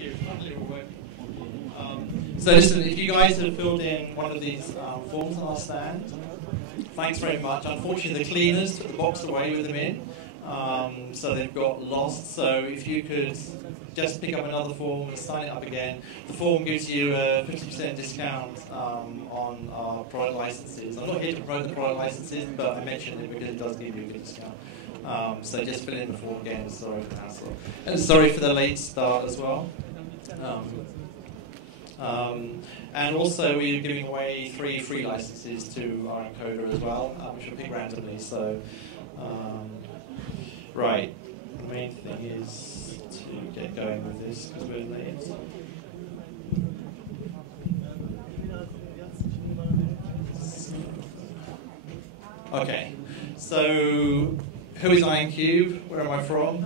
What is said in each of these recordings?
you. So listen, if you guys have filled in one of these forms on our stand, thanks very much. Unfortunately, the cleaners took the box away with them in, so they've got lost. So if you could just pick up another form and sign it up again. The form gives you a 50% discount on our product licenses. I'm not here to promote the product licenses, but I mentioned it because it does give you a good discount. So just fill in the form again. Sorry for the hassle. And sorry for the late start as well. And also we're giving away 3 free licenses to our encoder as well, which we'll pick randomly. So, right, the main thing is to get going with this because we're late. Okay, so who is IonCube? Where am I from?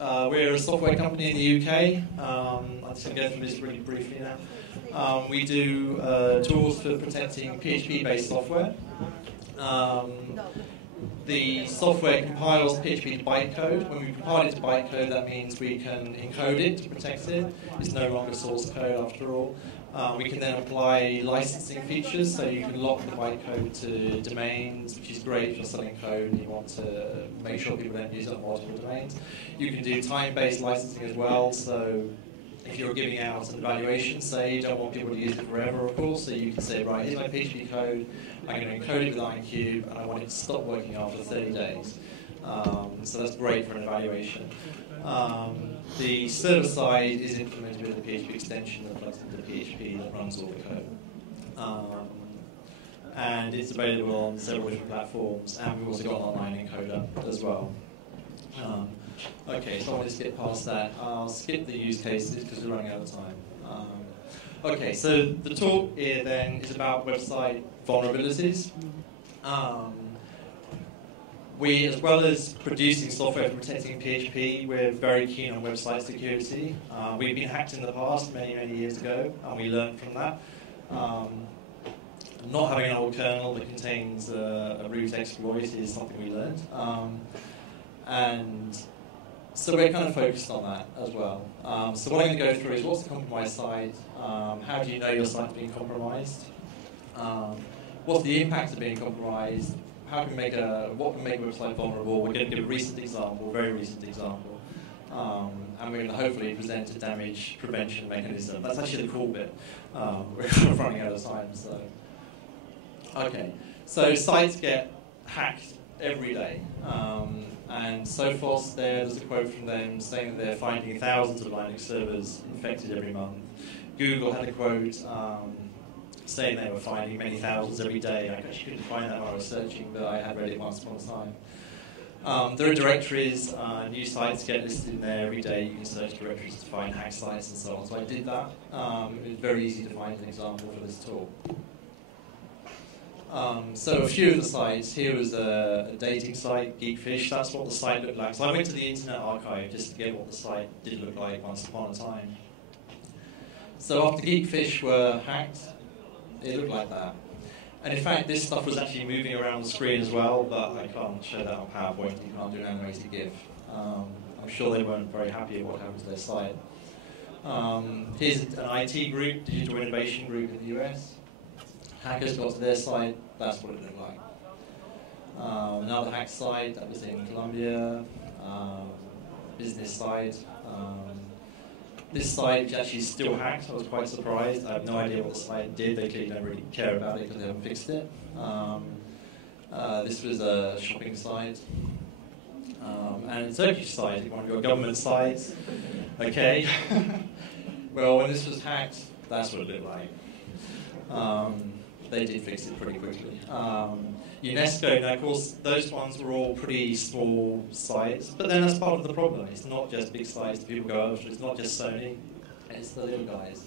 We're a software company in the UK. I'm just going to go through this really briefly now. We do tools for protecting PHP-based software. The software compiles PHP to bytecode. When we compile it to bytecode, that means we can encode it to protect it. It's no longer source code after all. We can then apply licensing features, so you can lock the bytecode to domains, which is great if you're selling code and you want to make sure people don't use it on multiple domains. You can do time-based licensing as well, so if you're giving out an evaluation, say you don't want people to use it forever, of course, so you can say, right, here's my PHP code, I'm going to encode it with IonCube, and I want it to stop working after 30 days. So that's great for an evaluation. The server side is implemented with a PHP extension that plugs into PHP that runs all the code. And it's available on several different platforms, and we've also got an online encoder as well. Okay, so I want to skip past that. I'll skip the use cases because we're running out of time. Okay, so the talk here then is about website vulnerabilities. We, as well as producing software for protecting PHP, we're very keen on website security. We've been hacked in the past, many, many years ago, and we learned from that. Not having an old kernel that contains a root exploit is something we learned. And so we're kind of focused on that as well. So what I'm going to go through is what's the compromised site? How do you know your site's being compromised? What's the impact of being compromised? How can we make what can make a website vulnerable? We're going to give a recent example, a very recent example. And we're going to hopefully present a damage prevention mechanism. That's actually the cool bit. We're kind of running out of time, so. Okay, so sites get hacked every day. And Sophos, there's a quote from them saying that they're finding thousands of Linux servers infected every month. Google had a quote saying they were finding many thousands every day. I actually couldn't find that when I was searching, but I had read it once upon a time. There are directories, new sites get listed in there every day. You can search directories to find hack sites and so on. So I did that. It was very easy to find an example for this talk. So a few of the sites, here was a dating site, Geekfish, that's what the site looked like. So I went to the Internet Archive just to get what the site did look like once upon a time. So after Geekfish were hacked, it looked like that. And in fact, this stuff was actually moving around the screen as well, but I can't show that on PowerPoint, you can't do an animated GIF. I'm sure they weren't very happy at what happened to their site. Here's an IT group, digital innovation group in the US. Hackers got to their site, that's what it looked like. Another hack site, that was in Colombia, business site. This site, which actually is still hacked, I was quite surprised. I have no idea what the site did, they clearly don't really care about it because they haven't fixed it. This was a shopping site. And a Turkish site, one of your government sites. Okay. Well, when this was hacked, that's what it looked like. They did fix it pretty quickly. UNESCO, now of course, those ones were all pretty small sites, but then that's part of the problem. It's not just big sites that people go after, it's not just Sony, it's the little guys.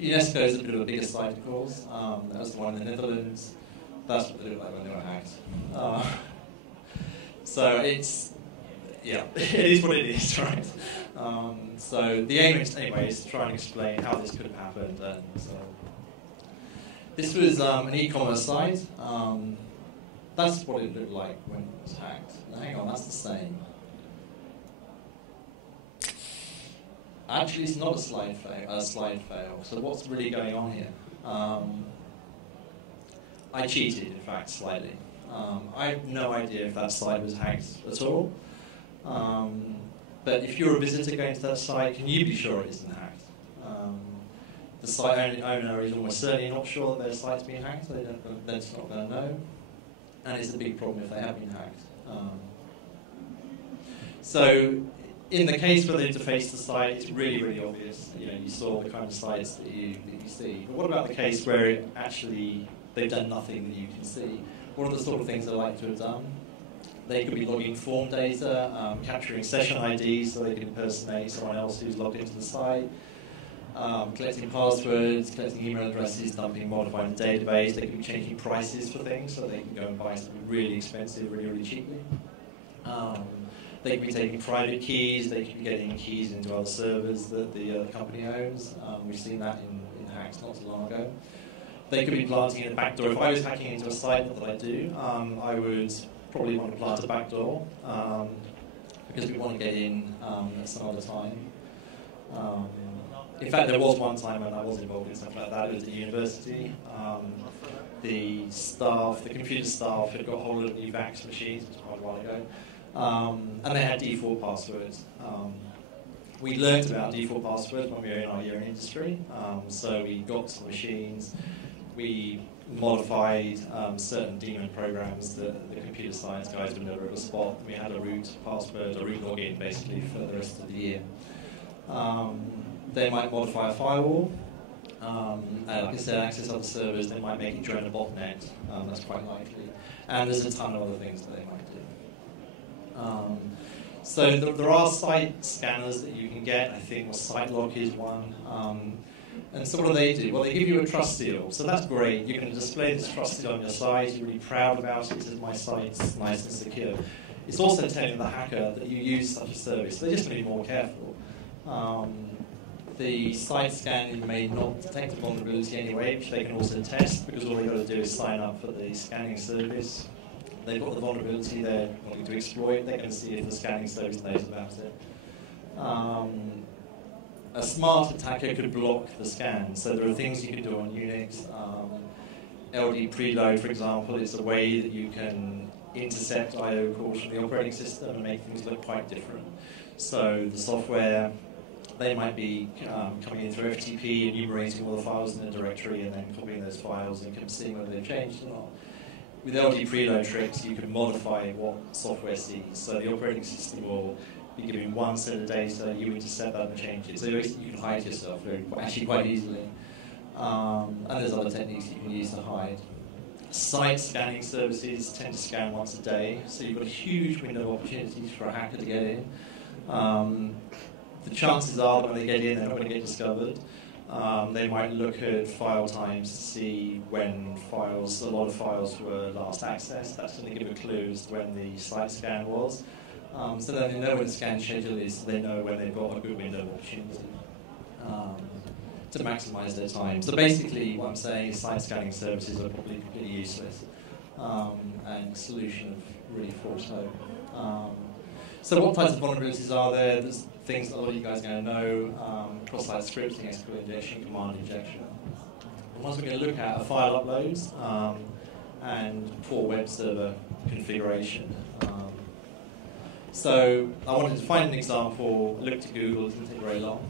UNESCO is a bit of a bigger site, of course. That was the one in the Netherlands. That's what they looked like when they were hacked. So it's, yeah, it is what it is, right? So the aim, anyway, is to try and explain how this could have happened. And so. This was an e-commerce site. That's what it looked like when it was hacked. Now, hang on, that's the same. actually it's not a slide fail. So what's really going on here? I cheated, in fact, slightly. I have no idea if that site was hacked at all. But if you're a visitor going to that site, can you be sure it isn't hacked? The site owner is almost certainly not sure that their site's been hacked. They're just not going to know. And it's a big problem if they have been hacked. So in the case where they deface the site, it's really, really obvious. You saw the kind of sites that you see. But what about the case where actually they've done nothing that you can see? What are the sort of things they like to have done? They could be logging form data, capturing session IDs so they can impersonate someone else who's logged into the site, collecting passwords, collecting email addresses, dumping, modifying the database. They could be changing prices for things so they can go and buy something really expensive, really, really cheaply. They could be taking private keys. They could be getting keys into other servers that the company owns. We've seen that in hacks not so long ago. They could be planting in a backdoor. If I was hacking into a site, not that I do, I would probably want to plant a backdoor because we want to get in at some other time. In fact, there was one time when I was involved in something like that. It was at university. The computer staff had got hold of the Vax machines, which was quite a while ago, and they had default passwords. We learned about default passwords when we were in our year in industry. So we got some machines. We modified certain daemon programs that the computer science guys would never ever spot. We had a root password, a root login, basically, for the rest of the year. They might modify a firewall. Like I said, access other servers. They might make it join a botnet. That's quite likely. And there's a ton of other things that they might do. So there are site scanners that you can get. I think SiteLock is one. And so what do? Well, they give you a trust seal. So that's great. You can display this trust seal on your site. You're really proud about it. It says, my site's nice and secure. It's also telling the hacker that you use such a service. They're just going to be more careful. The site scan may not detect a vulnerability anyway, which they can also test, because all they've got to do is sign up for the scanning service. They've got the vulnerability they're wanting to exploit. They're going to see if the scanning service knows about it. A smart attacker could block the scan. So there are things you can do on Unix. LD preload, for example, is a way that you can intercept I/O calls from the operating system and make things look quite different. So the software, they might be coming in through FTP, enumerating all the files in the directory, and then copying those files and seeing whether they've changed or not. With LD preload tricks, you can modify what software sees. So the operating system will be giving one set of data, you intercept that and change it. So you can hide yourself actually quite easily. And there's other techniques you can use to hide. Site scanning services tend to scan once a day, so you've got a huge window of opportunities for a hacker to get in. The chances are that when they get in, they're not going to get discovered. They might look at file times to see when a lot of files were last accessed. That's going to give a clue as to when the site scan was. So then they know when the scan schedule is, so they know when they've got a good window of opportunity to maximize their time. So basically what I'm saying is site scanning services are probably completely useless and a solution of really false hope. So what types of vulnerabilities are there? There's things that a lot of you guys are going to know, cross-site scripting, SQL injection, command injection. The ones we're going to look at are file uploads and poor web server configuration. So I wanted to find an example, looked at Google, it didn't take very long.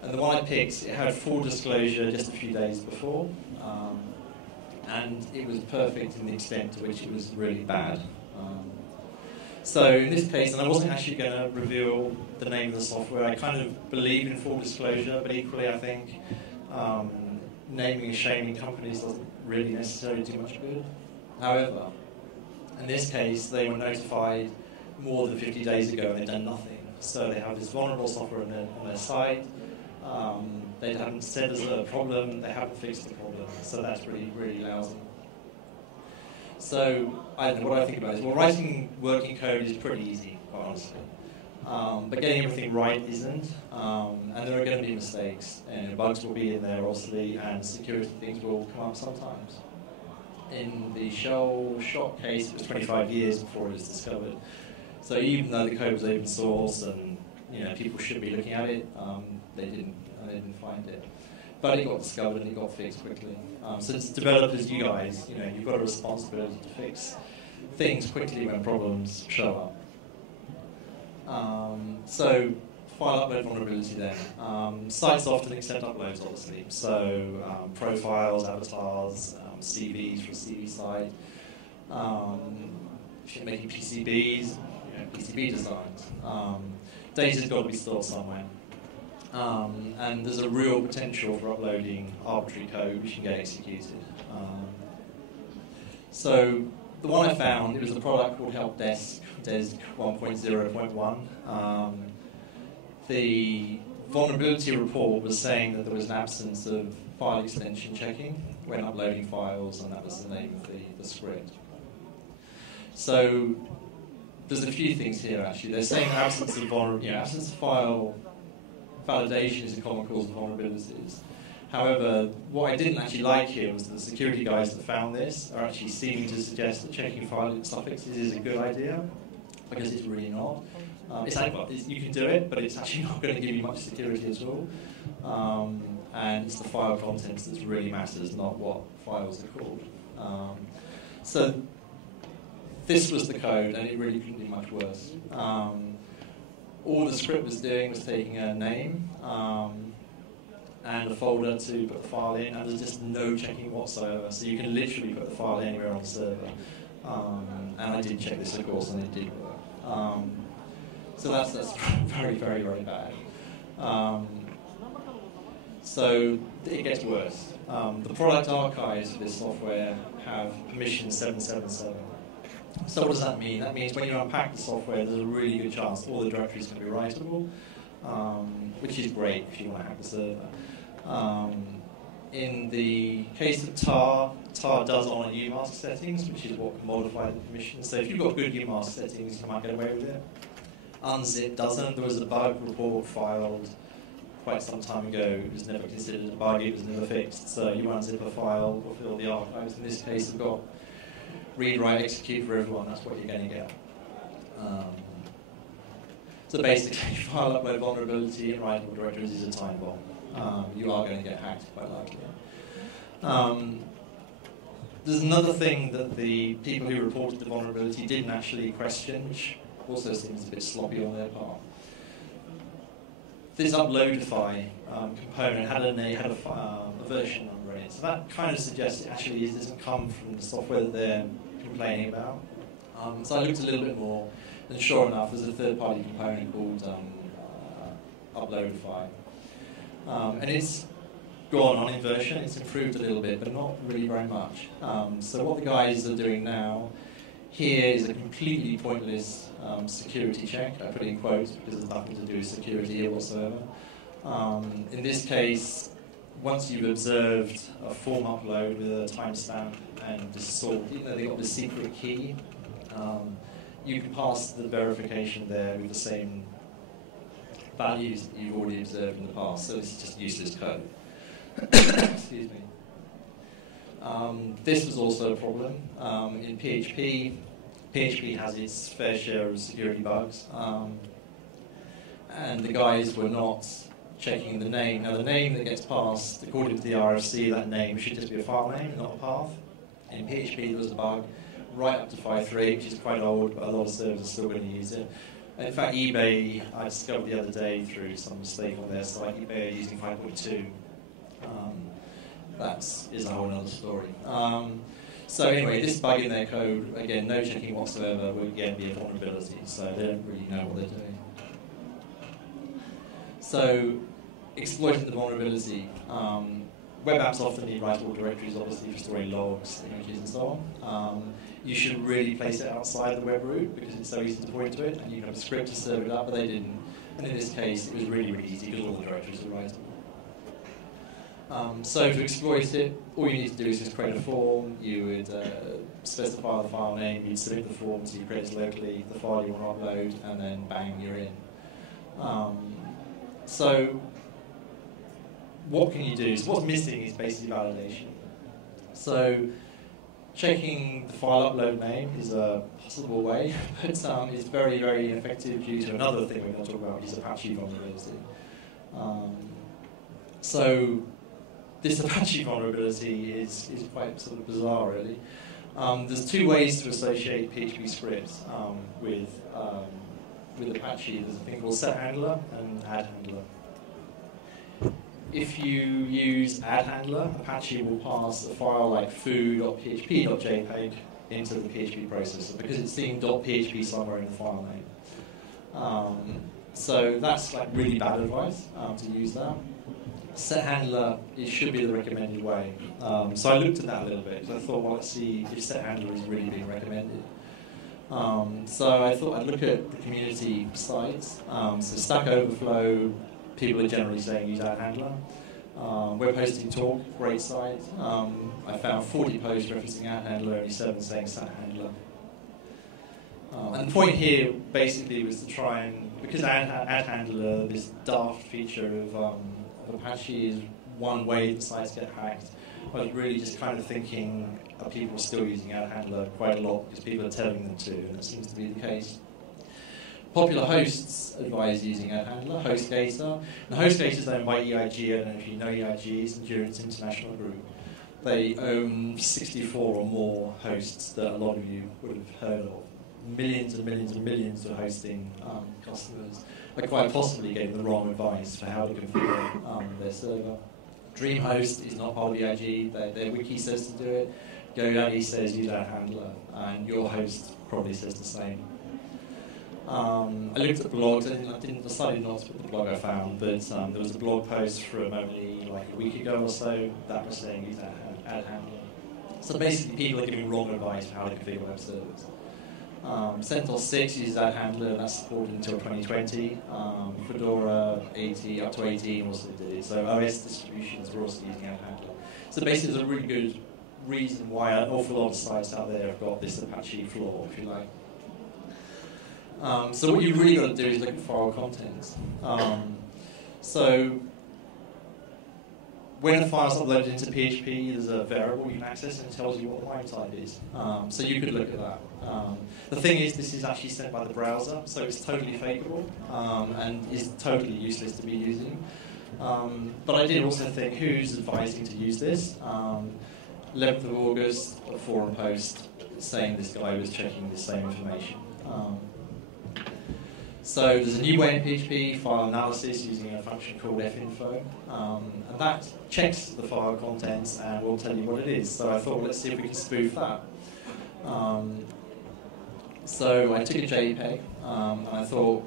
And the one I picked, it had full disclosure just a few days before. And it was perfect in the extent to which it was really bad. So in this case, and I wasn't actually going to reveal the name of the software, I kind of believe in full disclosure, but equally I think naming and shaming companies doesn't really necessarily do much good. However, in this case, they were notified more than 50 days ago and they'd done nothing. So they have this vulnerable software on their site. They haven't said there's a problem, they haven't fixed the problem. So that's really, really lousy. So what I think about is, well, writing working code is pretty easy, quite honestly. But getting everything right isn't. And there are going to be mistakes. And bugs will be in there, obviously, and security things will come up sometimes. In the Shell Shock case, it was 25 years before it was discovered. So even though the code was open source and people should be looking at it. They didn't find it. But it got discovered and it got fixed quickly. So as developers, you guys, you've got a responsibility to fix things quickly when problems show up. So file upload vulnerability then. Sites often accept uploads, obviously. So profiles, avatars, CVs for a CV site. If you're making PCBs, PCB designs. Data's got to be stored somewhere. And there's a real potential for uploading arbitrary code which can get executed. So the one I found, it was a product called Help Desk, DES 1.0.1. The vulnerability report was saying that there was an absence of file extension checking when uploading files, and that was the name of the script. So there's a few things here actually. They're saying absence of file validation is a common cause of vulnerabilities. However, what I didn't actually like here was that the security guys that found this are actually seeming to suggest that checking file suffixes is a good idea, because it's really not. You can do it, but it's actually not going to give you much security at all. And it's the file contents that really matters, not what files are called. So this was the code, and it really couldn't be much worse. All the script was doing was taking a name and a folder to put the file in, and there's just no checking whatsoever. So you can literally put the file anywhere on the server. And I did check this, of course, and it did work. So that's very, very, very bad. So it gets worse. The product archives for this software have permission 777. So what does that mean? That means when you unpack the software, there's a really good chance all the directories can be writable, which is great if you want to hack the server. In the case of tar does honour UMask settings, which is what can modify the permissions. So if you've got good UMask settings, you might get away with it. Unzip doesn't. There was a bug report filed quite some time ago. It was never considered a bug, it was never fixed. So you unzip a file, fulfill the archives. In this case, we've got read, write, execute for everyone. That's what you're going to get. So basically, file upload vulnerability in writable directories is a time bomb. You are going to get hacked quite likely. There's another thing that the people who reported the vulnerability didn't actually question, which also seems a bit sloppy on their part. This uploadify component had a version number in it, so that kind of suggests it actually doesn't come from the software that they're complaining about. So I looked a little bit more, and sure enough, there's a third-party component called uploadify. And it's gone on in version, it's improved a little bit, but not really very much. So what the guys are doing now here is a completely pointless security check. I put it in quotes because there's nothing to do with security here whatsoever. In this case, once you've observed a form upload with a timestamp and the sort, they got the secret key, you can pass the verification there with the same values that you've already observed in the past. So it's just useless code. Excuse me. This was also a problem. In PHP has its fair share of security bugs, and the guys were not checking the name. Now the name that gets passed, according to the RFC, that name should just be a file name, not a path. In PHP there was a bug right up to 5.3, which is quite old, but a lot of servers are still going to use it. In fact, eBay, I discovered the other day through some mistake on their site, eBay are using 5.2. That is a whole other story. So anyway, this bug in their code, again, no checking whatsoever, will again be a vulnerability, so they don't really know what they're doing. So, exploiting the vulnerability. Web apps often need writable directories, obviously, for storing logs, images, and so on. You should really place it outside the web root because it's so easy to point to it, and you have a script to serve it up, but they didn't. And in this case, it was really, really easy because all the directories are writable. So to exploit it, all you need to do is just create a form. You would specify the file name, you'd submit the form, so you create it locally, the file you want to upload, and then bang, you're in. So what can you do? So what's missing is basically validation. So checking the file upload name is a possible way, but it's very, very ineffective due to another thing we're going to talk about, which is Apache vulnerability. So this Apache vulnerability is quite sort of bizarre, really. There's two ways to associate PHP scripts with Apache. There's a thing called setHandler and addHandler. If you use addHandler, Apache will pass a file like foo.php.jpg into the PHP processor because it's seeing .php somewhere in the file name. So that's like really bad advice to use that. setHandler, it should be the recommended way. So I looked at that a little bit because I thought, well, let's see if setHandler is really being recommended. So I thought I'd look at the community sites. So Stack Overflow, people are generally saying use addHandler. Web Hosting Talk, great site. I found 40 posts referencing addHandler, only 7 saying setHandler. And the point here basically was to try and, because addHandler, this daft feature of Apache is one way that sites get hacked, I was really just kind of thinking, are people still using addHandler quite a lot because people are telling them to, and that seems to be the case. Popular hosts advise using addHandler, HostGator. And HostGator is owned by EIG. I don't know if you know EIG, it's Endurance International Group. They own 64 or more hosts that a lot of you would have heard of. Millions and millions and millions of hosting customers. I quite possibly gave the wrong advice for how to configure their server. DreamHost is not part of EIG. Their wiki says to do it. GoDaddy says use addHandler, and your host probably says the same. I looked at blogs. I decided not to put the blog I found, but there was a blog post from only like a week ago or so that was saying use addHandler. So basically, people are giving wrong advice for how to configure web servers. CentOS 6 uses addHandler, and that's supported until 2020. Fedora 80 up to 18 also did it. So OS distributions were also using addHandler. So basically, there's a really good reason why an awful lot of sites out there have got this Apache flaw, if you like. So what you really got to do is look at file contents. So when a file is uploaded into PHP, there's a variable you can access and it tells you what the line type is. So you could look at that. The thing is, this is actually sent by the browser, so it's totally fakeable and is totally useless to be using. But I did also think, who's advising to use this? 11th of August, a forum post saying this guy was checking the same information. So there's a new way in PHP, file analysis, using a function called finfo, and that checks the file contents and will tell you what it is. So I thought, let's see if we can spoof that. So I took a JPEG, and I thought,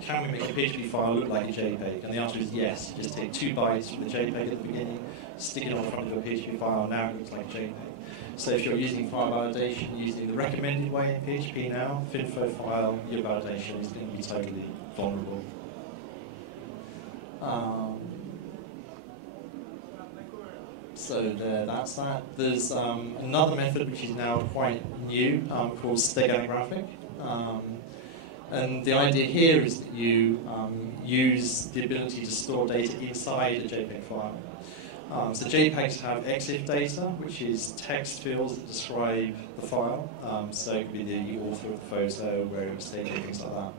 can we make a PHP file look like a JPEG? And the answer is yes. You just take 2 bytes from the JPEG at the beginning, stick it on the front of a PHP file, now it looks like a JPEG. So if you're using file validation, using the recommended way in PHP now, finfo file, your validation is going to be totally vulnerable. So that's that. There's another method which is now quite new called steganographic. And the idea here is that you use the ability to store data inside a JPEG file. So JPEGs have EXIF data, which is text fields that describe the file. So it could be the author of the photo, where it was taken, things like that.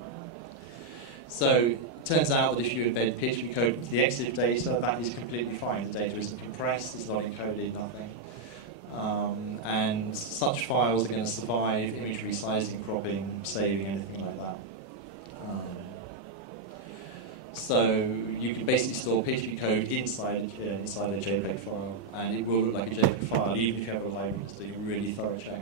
So it turns out that if you embed PHP code into the EXIF data, that is completely fine. The data isn't compressed, it's not encoded, nothing. And such files are going to survive image resizing, cropping, saving, anything like that. So you can basically store PHP code inside a JPEG file, and it will look like a JPEG file, even if you have a library to do a really thorough check.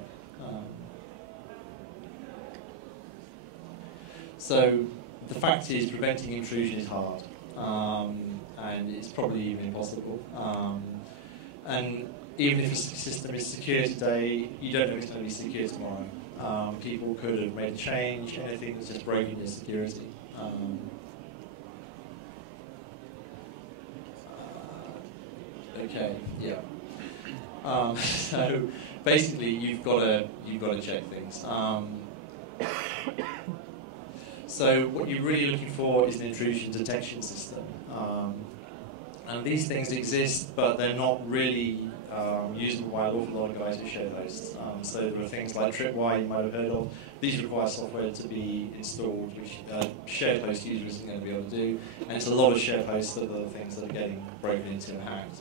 So the fact is, preventing intrusion is hard, and it's probably even impossible. And even if a system is secure today, you don't know if it's going to be secure tomorrow. People could have made a change, anything that's just breaking your security. Okay, yeah. So basically, you've got to check things. So what you're really looking for is an intrusion detection system. And these things exist, but they're not really usable by an awful lot of guys who share those. So there are things like Tripwire you might have heard of. These require software to be installed, which shared host users isn't going to be able to do. And it's a lot of shared hosts that are the things that are getting broken into and hacked.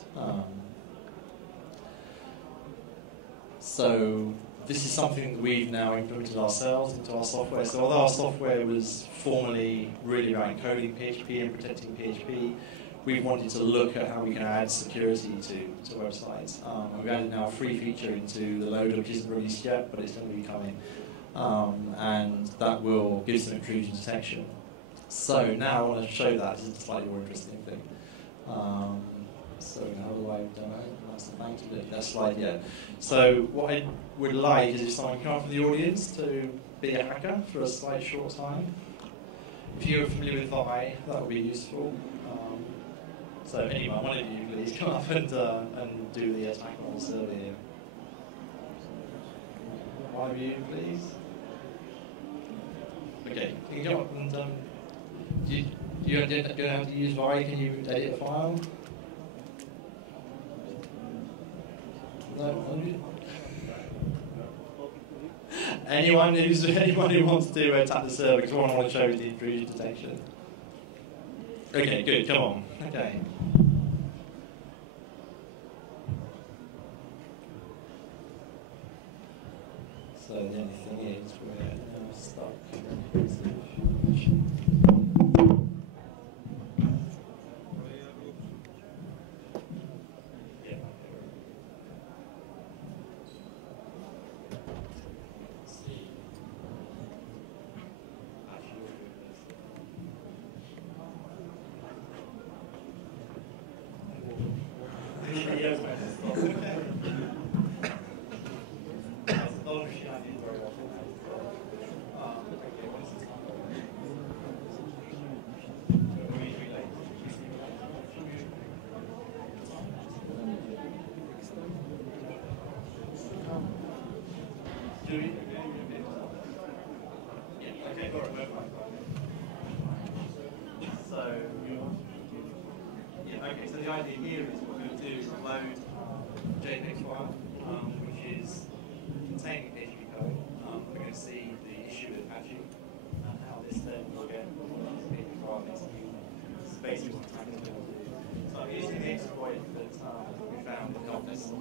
So this is something that we've now implemented ourselves into our software. So although our software was formerly really about encoding PHP and protecting PHP, we've wanted to look at how we can add security to websites. We've added now a free feature into the loader, which isn't released yet, but it's going to be coming. And that will give some intrusion detection. So now I want to show that. This is a slightly more interesting thing. So how do I, don't know, that's the thing to do, that slide yet. So what I would like is if someone come up from the audience to be a hacker for a slight short time. If you're familiar with Vi, that would be useful. So anyone, one of you please come up and do the attack on the server here. One of you please. Okay, can you come up and do you know how to use Vi? Can you edit a file? No. Anyone who wants to attack the server, because what I want to show is the intrusion detection. Okay, good, come on. Okay. So the only thing is we're now stuck. So the idea here is what we're going to do is load a JPEG file, which is containing PHP code. We're going to see the issue with patching and how this then will get this PHP file executed. This is basically what attackers are going to do. So I'm using the exploit that we found that helped us.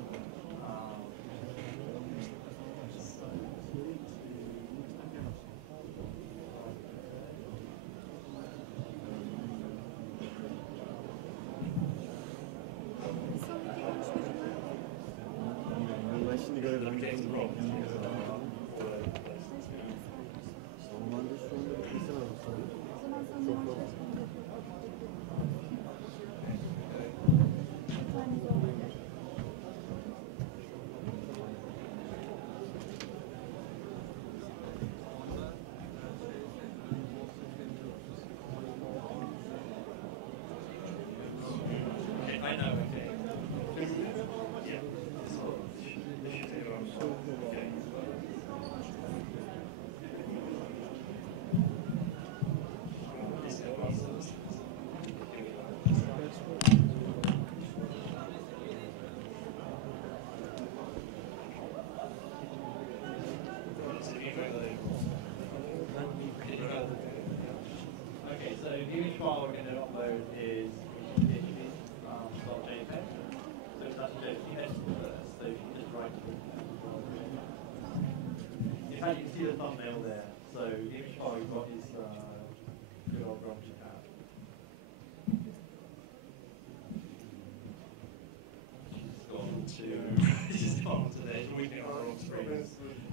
The image file we're going to upload is .jpg. So that's JPG first, so you can just write it. In fact, you can see the thumbnail there. So the image file we've got is good old grumpy cat. She's gone to there. She's weeping on the wrong screen.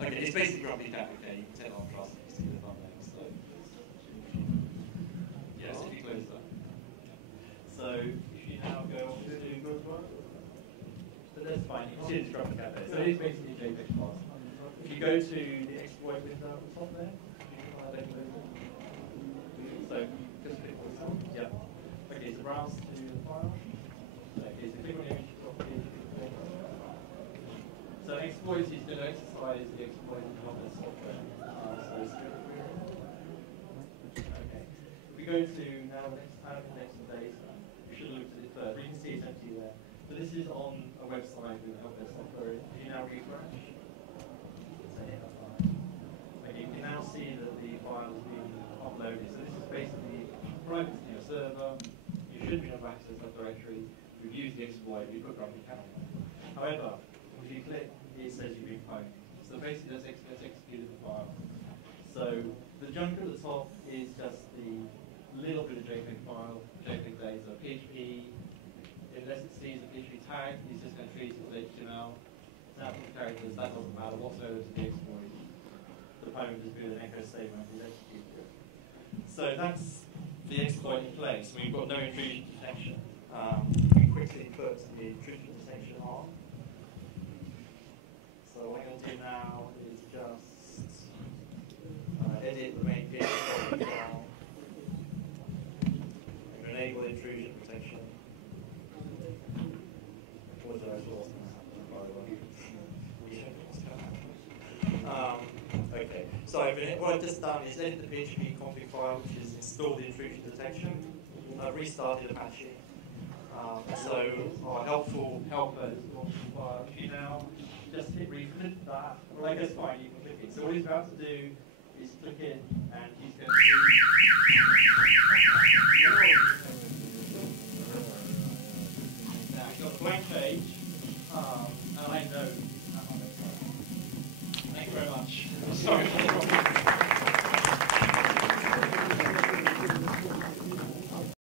Okay, it's basically grumpy cat. Okay, you can take it on trust. You can see the thumbnail. So if you now go on to so that's fine, you can see it's grumpy cat there. So it is basically a JPEG file. If you go to the exploit window at the top there, so just click this one. Yeah. Okay, so browse to the file. Okay, so click on the image property. So exploit is going to exercise the exploit of the software. Okay. If we go to now the next tab, next data, we should look at it first. We can see So this is on a website with help desk software. Can you now refresh? Okay, you can now see that the file has been uploaded. So this is basically private to your server. You should be able to access that directory. We've used the exploit, we put graphic account. However, if you click, it says you've been pwned. So basically, that's executed the file. So the junk at the top is just the little bit of JPEG file, JPEG data, PHP. Unless it sees a PHP tag, it's just going to treat it as HTML. Sample characters, that doesn't matter whatsoever to the exploit. The pwn just do an echo statement is executed. So that's the exploit in place. We've got no intrusion detection. We quickly put the intrusion detection on. So what I'm going to do now is just edit the main PHP file and enable intrusion protection. Apologize for what's going to happen, by the way. Okay, so what I've just done is edit the PHP config file, which is installed the intrusion detection. I've restarted Apache. So our helpful helper is going to if you now just hit refit that, well, I guess fine, you can click it. So what he's about to do is click in and he's going to now he's got a blank page, and I know. Thank you very much. Sorry.